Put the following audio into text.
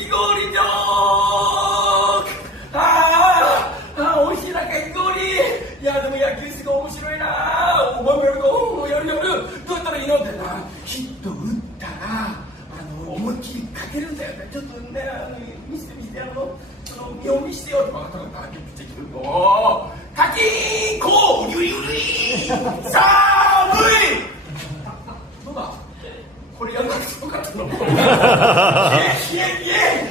き氷ジョーク。美味しいなかき氷。いやでも野球すごい面白いな。お前もやるか。やる。どうやったらいいのってな。ヒット打ったら思いっきりかけるんだよね。ちょっとね見せて見本見してよって分かったからピッチャー来るの。カキーンコーユリ寒い。どうだこれやんなくてよかったの。冷え